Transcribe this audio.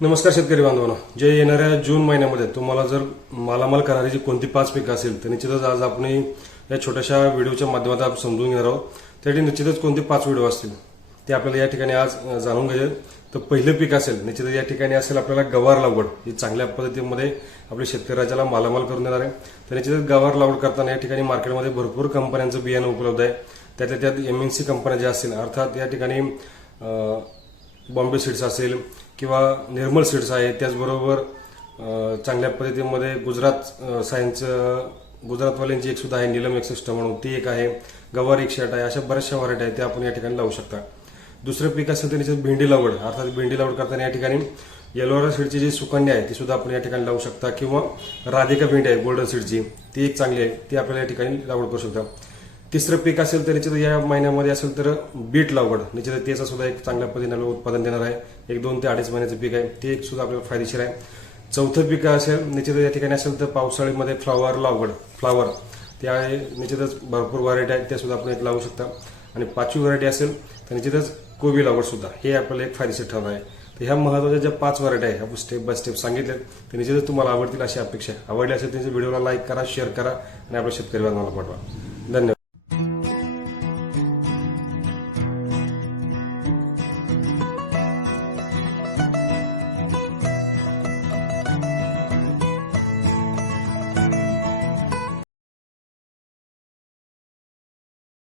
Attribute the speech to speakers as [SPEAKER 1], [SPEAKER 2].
[SPEAKER 1] नमस्कार शेतकरी बांधवांनो. जे येणाऱ्या जून महिन्यामध्ये तुम्हाला जर मालामाल करणारी जी कोणती पाच पिकं असेल तर निश्चितच आज आपण या छोट्याशा व्हिडिओच्या माध्यमातून आपण समजून घेणार आहोत. त्यासाठी निश्चितच कोणते पाच व्हिडिओ असतील ते आपल्याला या ठिकाणी आज जाणून घ्यायचे तर पहिलं पीक असेल निश्चितच या ठिकाणी असेल आपल्याला गवार लागवड. ही चांगल्या पद्धतीमध्ये आपल्या शेतकऱ्याच्याला मालामाल करून देणार आहे. तर निश्चितच गवार लागवड करताना या ठिकाणी मार्केटमध्ये भरपूर कंपन्यांचं बियाणं उपलब्ध आहे. त्यातल्या त्यात एम एन सी कंपन्या ज्या असतील अर्थात या ठिकाणी बॉम्बे सीड्स असेल किंवा निर्मल सीड्स आहे त्याचबरोबर चांगल्या पद्धतीमध्ये गुजरात सायन्स गुजरातवाल्यांची एक सुद्धा आहे निलम एकसिस्टम म्हणून ती एक आहे गवार एक शर्ट आहे अशा बऱ्याचशा व्हरायटी आहेत त्या आपण या ठिकाणी लावू शकता. दुसरं पीक असेल तर त्याच्यात भेंडी लागवड अर्थात भेंडी लागवड करताना या ठिकाणी येलोरा सीडची जी सुकन्या आहे ती सुद्धा आपण या ठिकाणी लावू शकता किंवा राधिका भेंडी आहे गोल्डन सीडची ती एक चांगली आहे ती आपल्याला या ठिकाणी लागवड करू शकता. तिसरं पीक असेल तर निश्चित या महिन्यामध्ये असेल तर बीट लागवड. निश्चित त्याचा सुद्धा एक चांगल्या पद्धतीने उत्पादन देणार आहे. एक दोन ते अडीच महिन्याचं पीक आहे. ते एक सुद्धा आपल्याला फायदेशीर आहे. चौथं पीक असेल निश्चित या ठिकाणी असेल तर पावसाळ्यामध्ये फ्लॉवर लागवड. फ्लॉवर. त्या निश्चितच भरपूर व्हरायटी आहेत त्या सुद्धा आपण एक लावू शकता. आणि पाचवी व्हरायटी असेल तर निश्चितच कोबी लागवड सुद्धा. हे आपल्याला एक फायदेशीर ठरणार आहे. तर ह्या महत्त्वाच्या ज्या पाच व्हरायटी आहे आपण स्टेप बाय स्टेप सांगितले ते निश्चितच तुम्हाला आवडतील अशी अपेक्षा आवडली असेल त्यांच्या व्हिडिओला लाईक करा शेअर करा आणि आपल्या शेतकरी बांधवाला पाठवा. धन्यवाद.